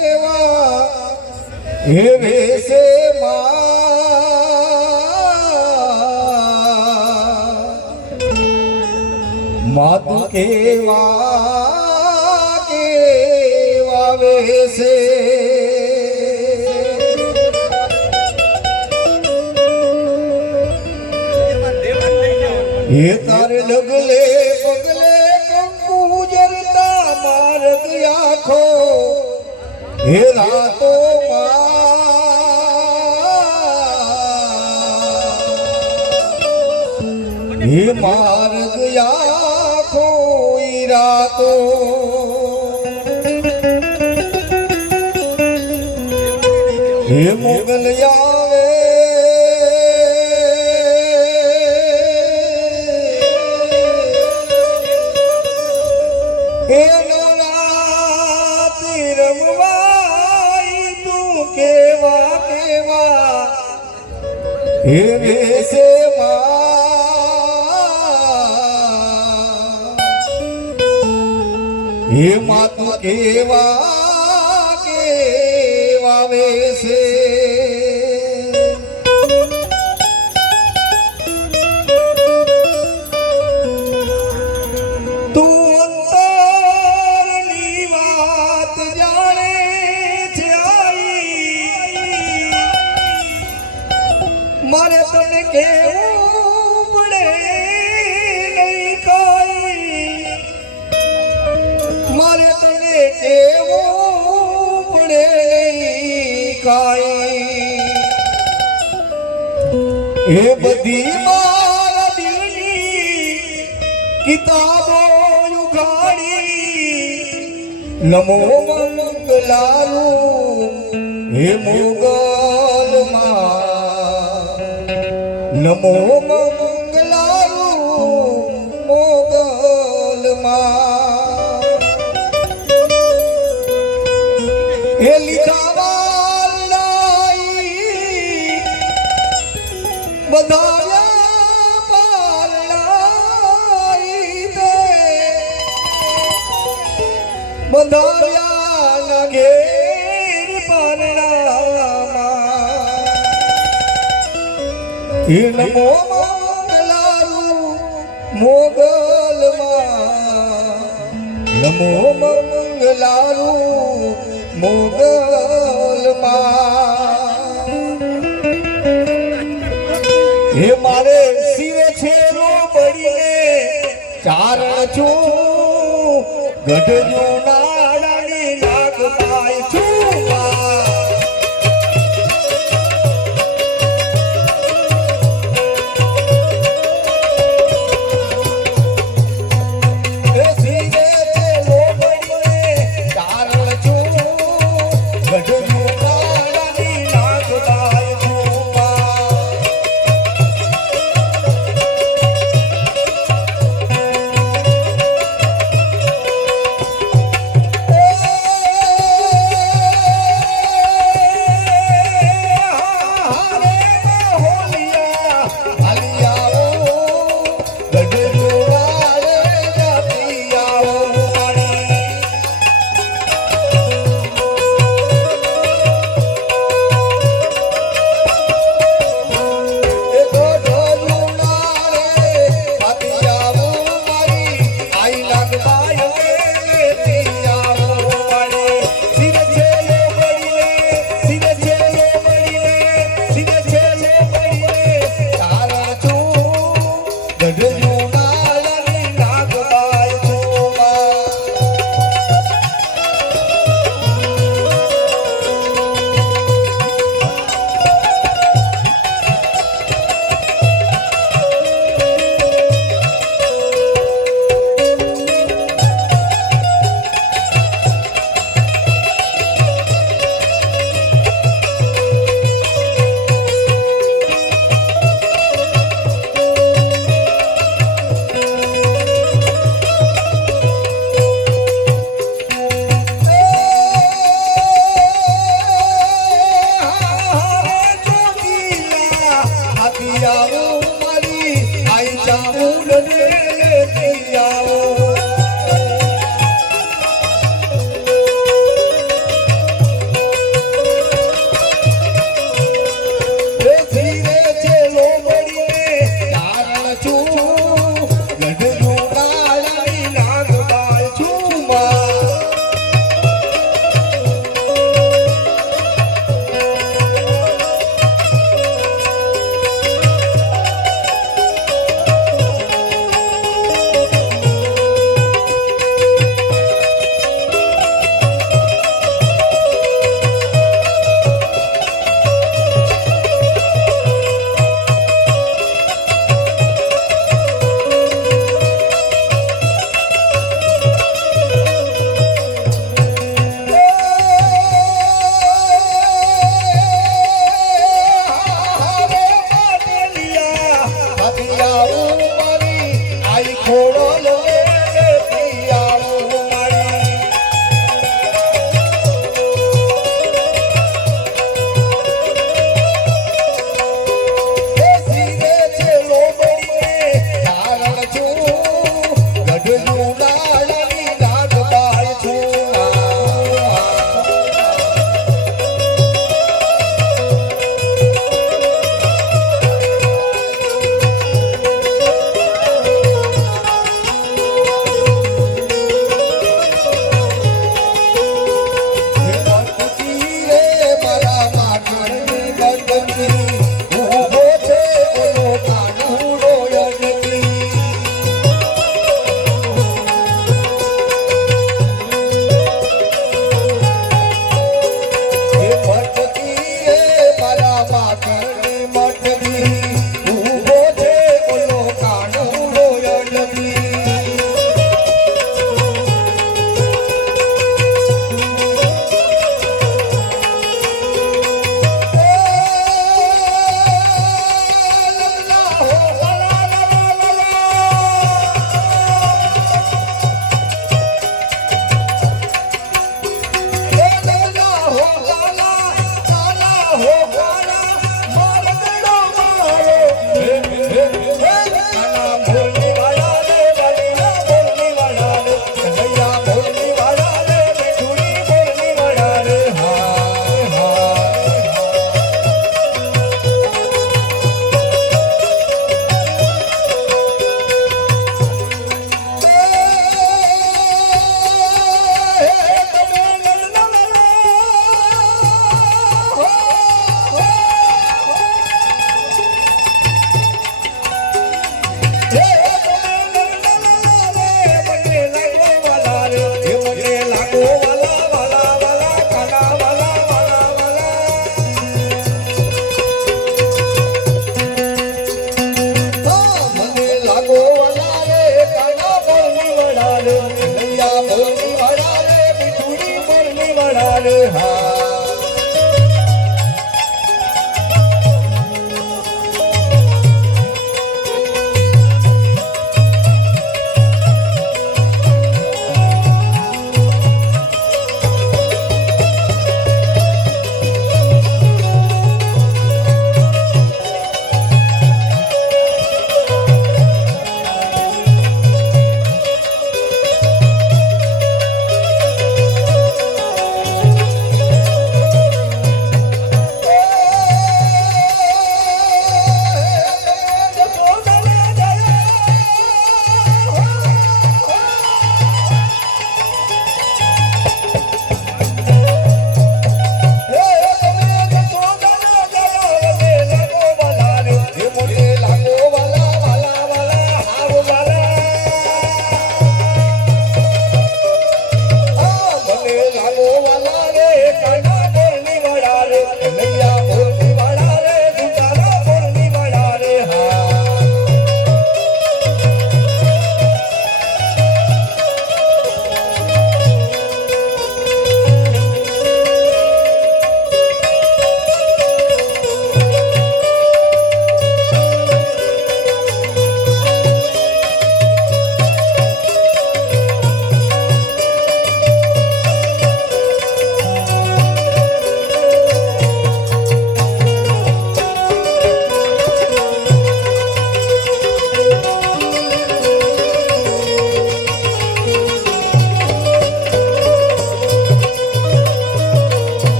કેવા હે વેસે માતું કેવા વેસે ये तारे लगले पगले कंकु जरता मार्ग आखो हे रातो हे मार्ग आखो रातो हे मोगल आवे हे वेसे हे मातु केवा वेसे तू अंतरनी वात जाने छे आई मारे तने केवुं पड़े नहीं काई मारे तने केवुं पड़े नहीं काई ए बधी मारा दिलनी किताबो उघाड़ी नमो मंगलारू हे मोगल नमो मंगलारू मोगल हे लिखावालाई बधाया पालनाई दे बधाया नगेर पालना हे नमो मंगलारू मोगल नमो मंगलारू मोगल हे मारे सिरे छेलो बड़ीने कारण छू गढ़जू नारानी नाग पाय छू આવું મારી આઈ ખોડલ આવું મારી ધીરે છે લોબડીને કારણ છું ગઢનું લાલની નાગબાઈ છું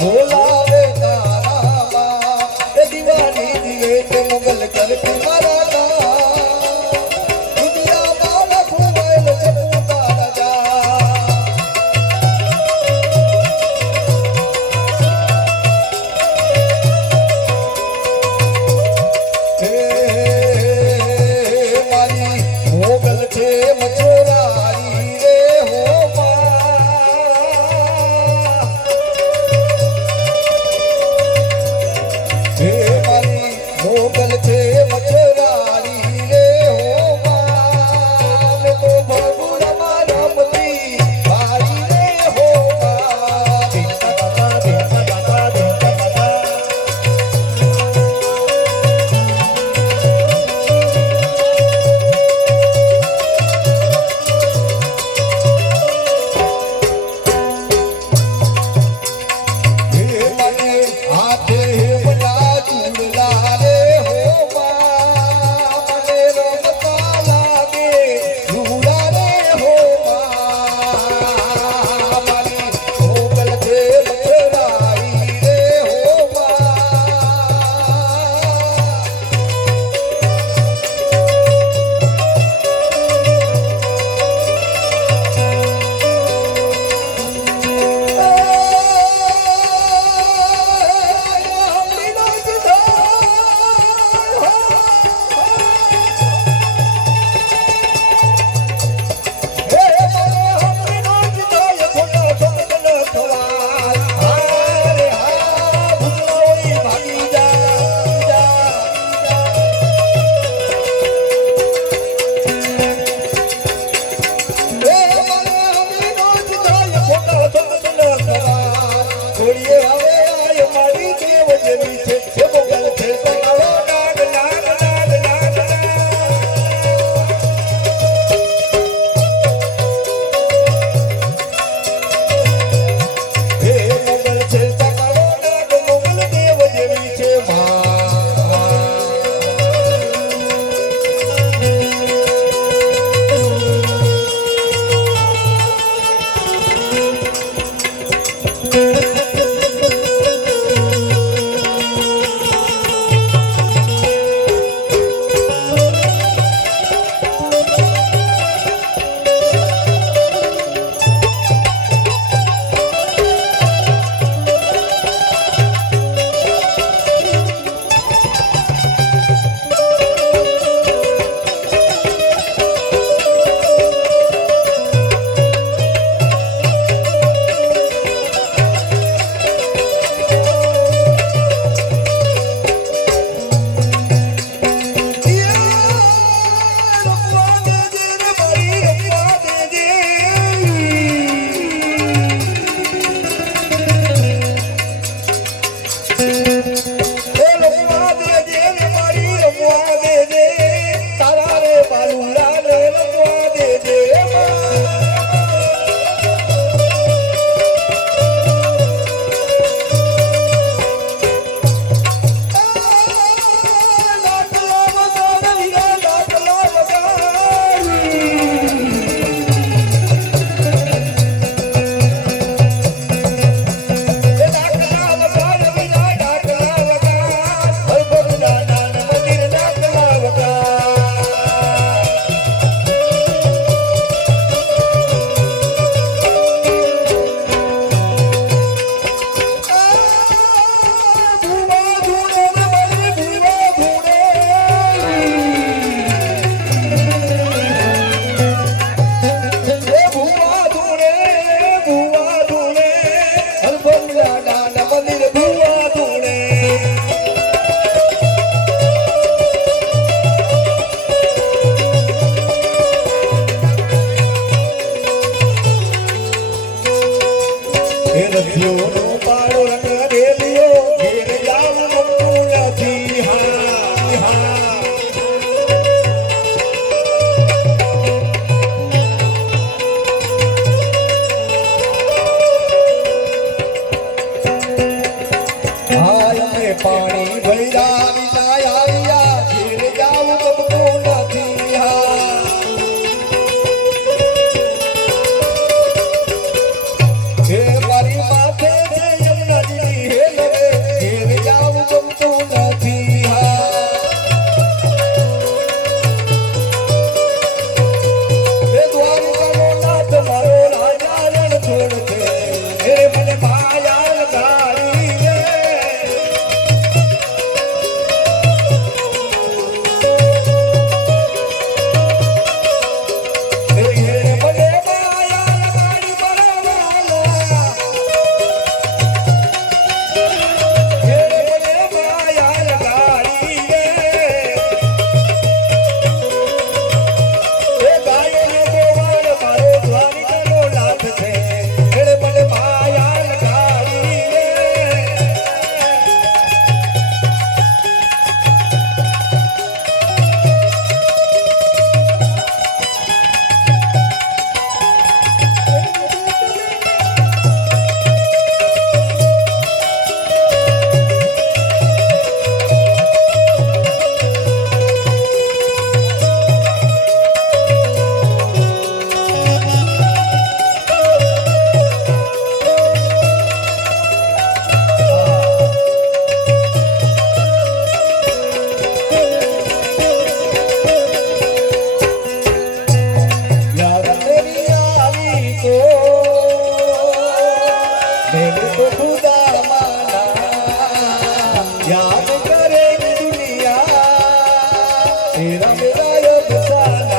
બોલાવે તારા બા એ દીવાની દિવે તે મોગલ કરતી મારા દુનિયામાં લખું મેલ જપું તારા મોગલ છે મચોરારી રે હો હે મારી મોગલ છે મચોરારી રે હો ને તો ભગુરા રમતી મારી રે હો દીતા બાબા દીતા બાબા દીતા બાબા हाथे बना चूड़ला रे हो મને રમતા લાગે રૂડા રે હો મારી મોગલ છે મચરાઈ રે હો પાણી ભૈરા વિના આવ્યા ઘેર જાવું ગમતું નથી હે મારી માથે છે યમુનાજી खुदा माना याद करेगी दुनिया तेरा मेरा अफसाना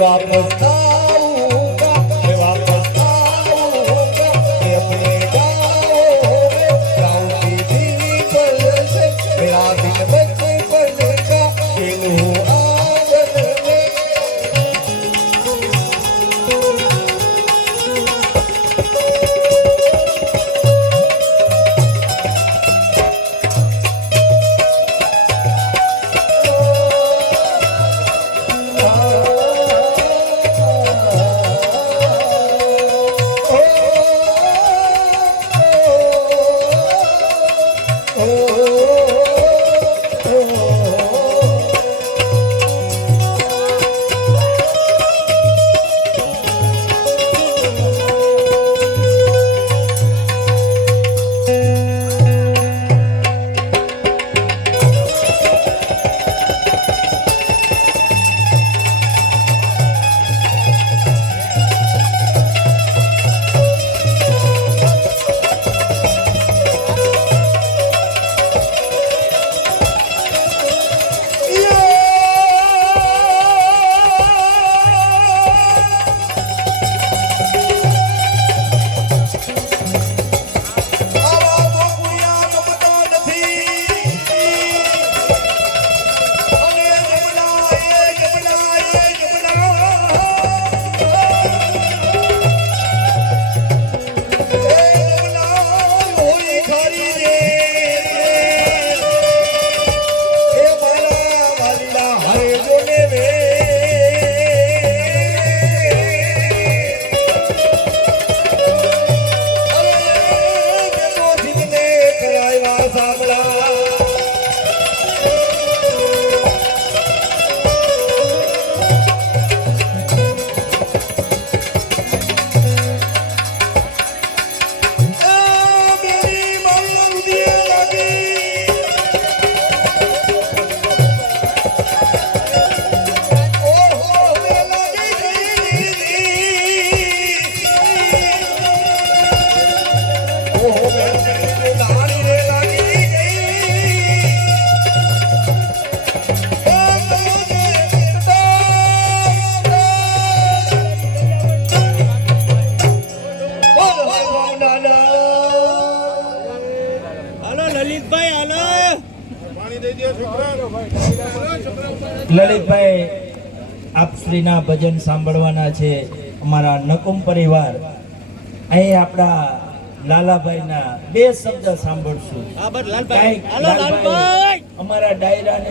वापस आऊंगा मैं वापस आऊंगा मैं अपने गाँव में गाँव की थी पल से मेरा दिन बचपन का खेलूं आंगन में સાંભળા લલિતભાઈ આપ શ્રીના ભજન સાંભળવાના છે. અમારા નકુમ પરિવાર અહીં આપણા લાલાભાઈના બે શબ્દ સાંભળશું. અમારા ડાયરાને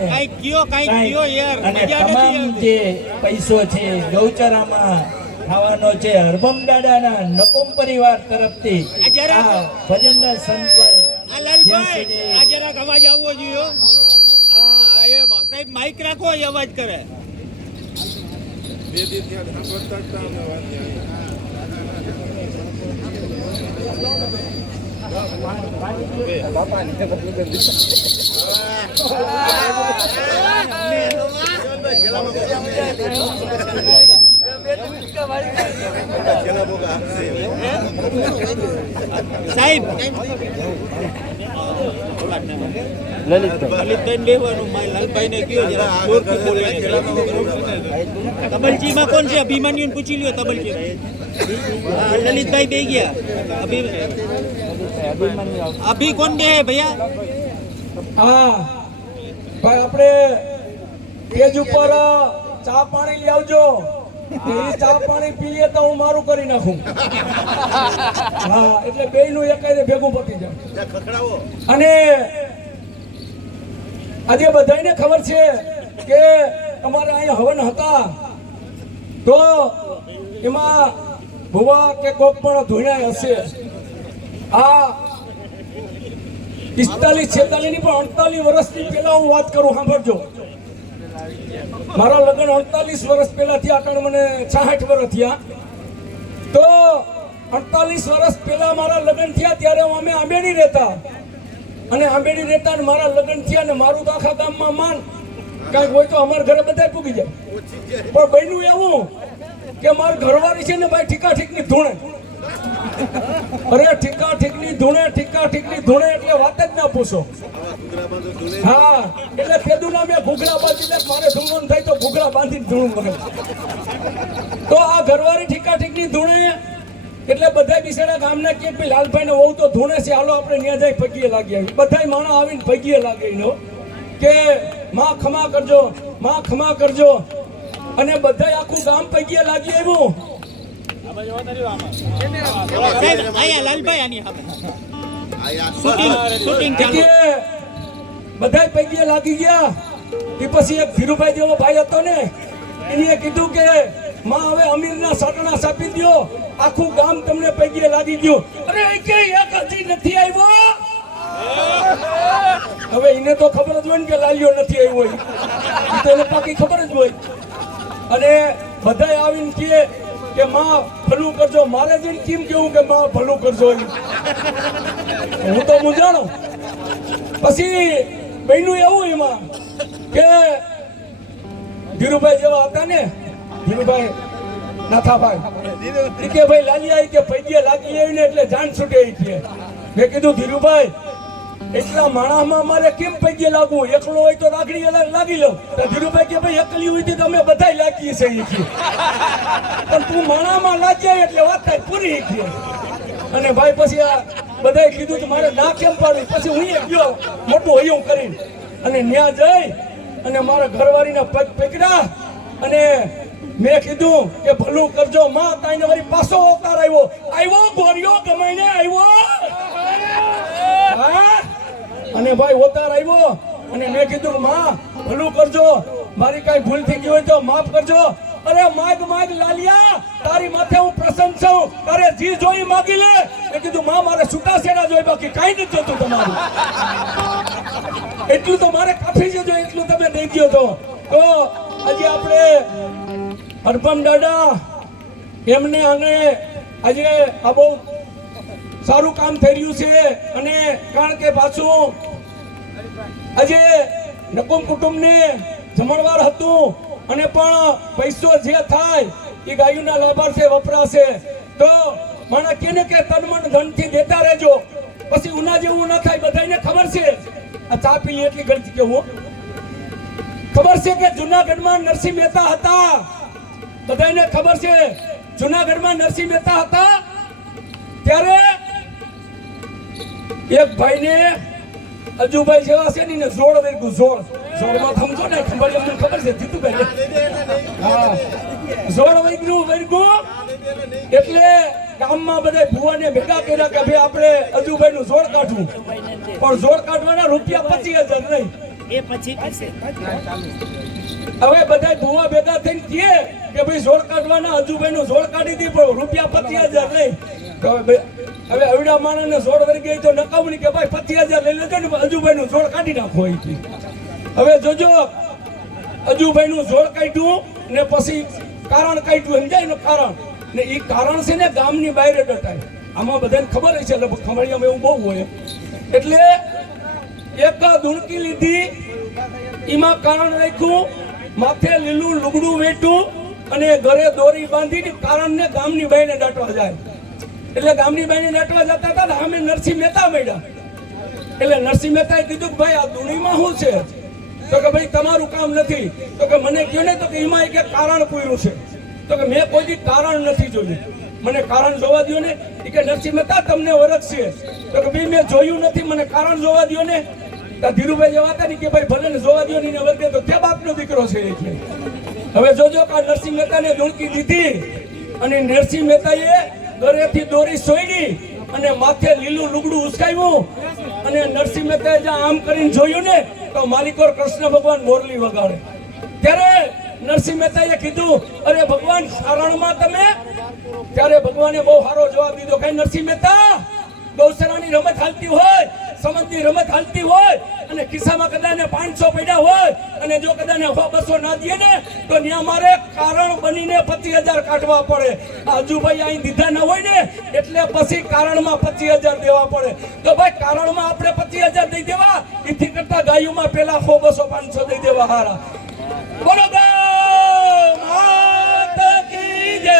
અને તમામ જે પૈસો છે ગૌચરામાં ખાવાનો છે હરબમ દાદાના નકુમ પરિવાર તરફથી આ ભજનના સંતભાઈ સાહેબ માઇક રાખો અવાજ કરે. સાહેબ લલિતભાઈ લેવાનું લાલભાઈ ને કયો તબલજી માં કોણ છે? અભિમાન્યુ ને પૂછી લ્યો. તબલજી લલિતભાઈ બે ગયા. અભી કોણ બે હે ભૈયા? હા ભાઈ આપણે પેજ ઉપર ચા પાણી લઈ આવજો. ચા પાણી પીએ તો હું મારું કરી નાખું. હા એટલે બે નું એક ભેગું પતી જાય. અને આજે બધાને ખબર છે કે તમારે અહીંયા હવન હતા તો એમાં ભુવા કે કોક પણ ધોઈણા હશે. આ 45-46 ની પણ 48 વર્ષની પહેલા હું વાત કરું, સાંભળજો. મારા લગ્ન 48 વર્ષ પહેલા થયા, કારણ મને 66 વર્ષ થયા. તો 48 વર્ષ પહેલા મારા લગ્ન થયા ત્યારે અમે આંબેડી રહેતા. અને આંબેડી રહેતા ને મારા લગ્ન થયા ને મારું તો આખા ગામમાં માન કાંઈક હોય તો અમારા ઘરે બધા પૂગી જાય. પણ બન્યું એવું કે મારા ઘરવાળી છે ને ભાઈ ઠીકા ઠીકની ધૂણે. અરે ઠીકા ઠીકની ધૂણે, ઠીકા ઠીકની ધૂણે એટલે વાત જ ના પૂછો. હા એટલે કીધું ના મેં ઘૂઘરા બાંધી મારે ધૂણવાનું થાય તો ઘૂઘરા બાંધીને ધૂણું મને. તો આ ઘરવાળી ઠીકા ઠીકની ધૂણે એટલે બધા બિચારા ગામના કે ભાઈ લાલભાઈ ને વહુ તો ધૂણે છે, હાલો આપણે ન્યા જાય પગીએ લાગી આવી. બધા માણસ આવીને પગીએ લાગે એનો કે માં ખમા કરજો, માં ખમા કરજો. અને બધા આખું ગામ પગીએ લાગી આવ્યું. બધા પગીએ લાગી ગયા. એ પછી એક ધીરુભાઈ જેવો ભાઈ હતો ને, એને કીધું કે માં હવે અમીરના સાટણા સાપી દો, આખું ગામ તમને પગીએ લાગી ગયું. અરે કે એક હજી નથી આવ્યો. હવે એને તો ખબર જ હોય ને કે લાલ્યો નથી આવ્યો, એ તો એને પાકી ખબર જ હોય. અને બધા આવીને કહે કે માં ભલું કરજો. મારે જઈને કેમ કેવું કે માં ભલું કરજો? હું તો મૂંઝાણો. પછી બન્યું એવું એમાં કે ધીરુભાઈ જેવા હતા ને, ધીરુભાઈ નાથાભાઈ કે ભાઈ લાલિયા કે પૈકી લાગી આવી ને એટલે જાન છૂટે. મેં કીધું ધીરુભાઈ એટલા માણસમાં મારે કેમ પૈકી લાગવું? એકલો હોય તો રાખડી લાગી લઉં. તો ધીરુભાઈ કે ભાઈ એકલી હોય તો અમે બધા લાગીએ છીએ, પણ તું માણામાં લાગ્યા એટલે વાત થાય પૂરી. અને ભાઈ પછી આ બધાએ કીધું કે મારે ના કેમ પાડું. પછી હું ગયો મોટું હૈયું કરીને અને ન્યા જઈ અને મારા ઘરવાળીના પગ પકડ્યા અને મેં કીધું કે ભલું કરજો માં. તાઈને વળી પાછો અવતાર આવ્યો ગોરિયો ગમાઈને આવ્યો. હા અને ભાઈ અવતાર આવ્યો અને મેં કીધું માં ભલું કરજો, મારી કઈ ભૂલ થઈ ગઈ હોય તો માફ કરજો. અરે માગ માગ લાલિયા, તારી માથે હું પ્રસન્ન છું, તારે જી જોઈ માગી લે. મેં કીધું માં મારે છૂટા છેડા જોઈ, બાકી કાંઈ નથી જોતું તમારું. એટલું તો મારે કાફી છે, જો એટલું તમે દઈ દો તો આજે આપણે અરબમ દાદા એમને આને આજે આ બહુ સારું કામ થઈ રહ્યું છે. અને કારણ કે પાછું આજે નકુમ કુટુંબને જમણવાર હતું અને પણ પૈસો જે થાય એ ગાયોના લાભાર્થે વપરાશે. તો માણા કેને કે તન મન ધનથી દેતા રહેજો, પછી ઉના જેવું ન થાય. બધાને ખબર છે આ ચા પી એટલી ગણતી કેવું ખબર છે કે જુનાગઢમાં નરસિંહ મહેતા હતા. બધાને ખબર છે જુનાગઢમાં નરસિંહ મહેતા હતા. ત્યારે એક ભાઈને અજુભાઈ જેવા છે ને જોડ વેરગું જોડમાં સમજો ને ખબર અમને ખબર છે જીતુભાઈ. હા જોડ વેરગું એટલે ગામમાં બધા ભુવાને ભેગા કર્યા કે ભાઈ આપણે અજુભાઈ નું જોડ કાઢવું, પણ જોડ કાઢવાના રૂપિયા 25,000 નહીં. એ પછી હવે બધા ભુવા ભેગા થઈને કહે કે ભાઈ જોડ કાઢવાના, અજુભાઈ નું જોડ કાઢી દી, પણ રૂપિયા 25,000 નહીં. હવે અવડા માણસને જોડ વળી ગઈ તો નકામણી કે ભાઈ 25,000 લઈ લેજો ને, અજુભાઈ નું જોડ કાઢી નાખો. હવે જોજો અજુભાઈ નું જોડ કાઢ્યું ને પછી કારણ કાઢ્યું, સમજાય ને કારણ ને એ કારણ છે ને ગામની બહાર ડટાય. આમાં બધાને ખબર હશે, લગભગ ખમડિયામાં એવું બહુ હોય. એટલે એક દુણકી લીધી, એમાં કારણ રાખ્યું, માથે લીલું લુગડું વેઠું અને ઘરે દોરી બાંધીને કારણને ગામની બાઈને દાટવા જાય. એટલે ગામની બાઈને દાટવા જતા હતા ને અમે નરસિંહ મહેતા મળ્યા. એટલે નરસિંહ મહેતાએ કીધું કે ભાઈ આ દુણીમાં શું છે? તો કે ભાઈ તમારું કામ નથી. તો કે મને કહ્યું ને, તો કે એમાં એક કારણ પૂર્યું છે. તો કે મેં કોઈ દી કારણ નથી જોયું, મને કારણ જોવા દો ને. એ કે નરસિંહ મહેતા તમને વરસ છે. તો કે ભાઈ મેં જોયું નથી, મને કારણ જોવા દો ને. ધીરુભાઈ જેવા હતા ને કે ભાઈ ભલે ને જોવા દો ને વર્ગે તો કે બાપનો દીકરો છે. એટલે હવે જોજો કે નરસિંહ મહેતાને દુણકી દીધી અને નરસિંહ મહેતાએ ઘરેથી દોરી સોયડી અને માથે લીલું લુગડું ઉસકાવ્યું અને નરસિંહ મહેતાએ જ્યાં આમ કરીને જોયું ને તો માલિકોર કૃષ્ણ ભગવાન મોરલી વગાડે. ત્યારે નરસિંહ મહેતાએ કીધું અરે ભગવાન કારણમાં તમે? ત્યારે ભગવાને બહુ સારો જવાબ દીધો કે નરસિંહ મહેતા, ગૌસરાની રમત હાલતી હોય, સમજની રમત હાલતી હોય અને ખિસ્સામાં કદાચ 500 પડ્યા હોય અને જો કદાચ 100-200 ના દે ને તો ત્યાં મારે કારણ બનીને 25,000 કાઢવા પડે. આજુભાઈ અહીં દીધા ન હોય ને એટલે પછી કારણમાં 25,000 દેવા પડે. તો ભાઈ કારણમાં આપણે 25,000 દઈ દેવા, એથી કરતા ગાયોમાં પેલા 100-200-500 દઈ દેવા હારા. બોલો માત કી જય.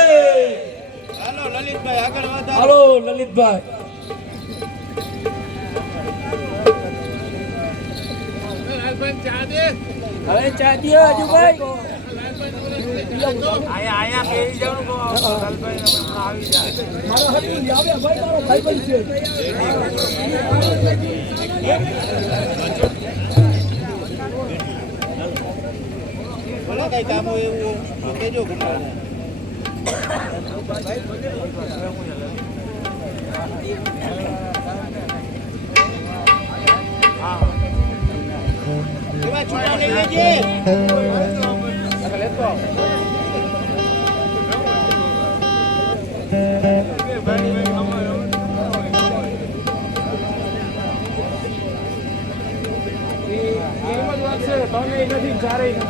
હાલો લલિતભાઈ આગળ વધારો. હાલો લલિતભાઈ. હવે ચા દે અજુભાઈ. આયા બેસી જવાનું કો આવી જાય. મારા હાથી આવે ભાઈ, મારો ભાઈબંધ છે. ભલે કઈ કામ હોય એવું કેજો ઘણા. એવા છૂટા લઈ લેજે. નથી ચારેય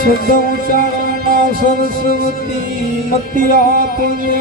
શુદ્ધ ઉચ્ચારણ સરસ્વતી મતી આપને